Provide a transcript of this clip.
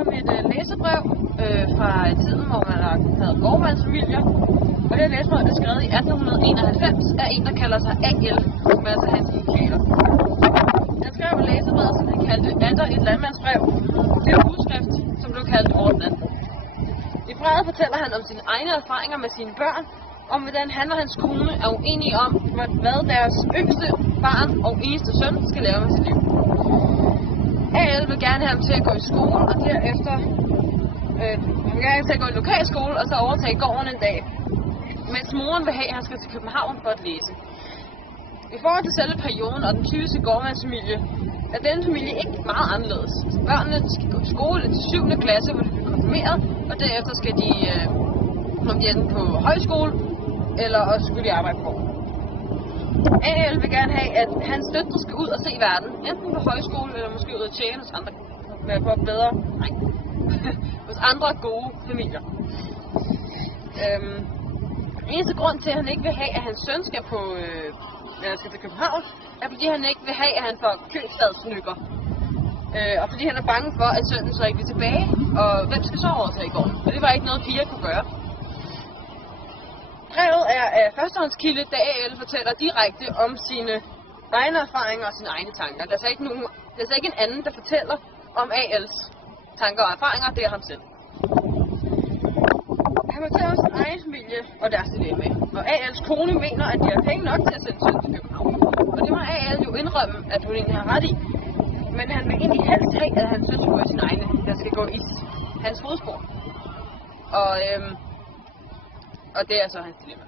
om et læserbrev fra tiden, hvor man havde gårdmandsfamilier. Og det læserbrev er skrevet i 1891 af en, der kalder sig A.L., som altså hans initialer. Han skrev læserbrevet, som han kaldte Atter et landmandsbrev. Det er udskrift, som blev kaldt Ordland. I brevet fortæller han om sine egne erfaringer med sine børn, om hvordan han og hans kone er uenige om, hvad deres yngste barn og eneste søn skal lave med sit liv. A.L. vil gerne have ham til at gå i skole, og derefter vil gerne til at gå i lokalskole, og så overtage gården en dag. Mens moren vil have, at han skal til København for at læse. I forhold til selve perioden og den typiske gårdmandsfamilie, er denne familie ikke meget anderledes. Børnene skal gå i skole til 7. klasse, hvor de bliver konfirmeret, og derefter skal de enten på højskole, eller også skulle de arbejde på. A.L. vil gerne have, at hans døtre skal ud og se verden, enten på højskole, eller måske ud og tjene hos andre, hos andre gode familier. Eneste grund til, at han ikke vil have, at hans søn skal skal til København, er fordi han ikke vil have, at han får købstadsnykker. Og fordi han er bange for, at sønnen så ikke vil tilbage, og hvem skal så overtage gården? Og det var ikke noget, piger kunne gøre. Brevet er af førstehåndskilde, da A.L. fortæller direkte om sine egne erfaringer og sine egne tanker. Der er altså ikke en anden, der fortæller om A.L.'s tanker og erfaringer, det er ham selv. Han fortæller om sin egen familie og deres dilemma. Og A.L.'s kone mener, at de har penge nok til at sende sønnen til København. Og det må A.L. jo indrømme, at hun egentlig har ret i. Men han vil egentlig helst have, at hans søn på sin egne, der skal gå i hans fodspor. Og det er så hans dilemma.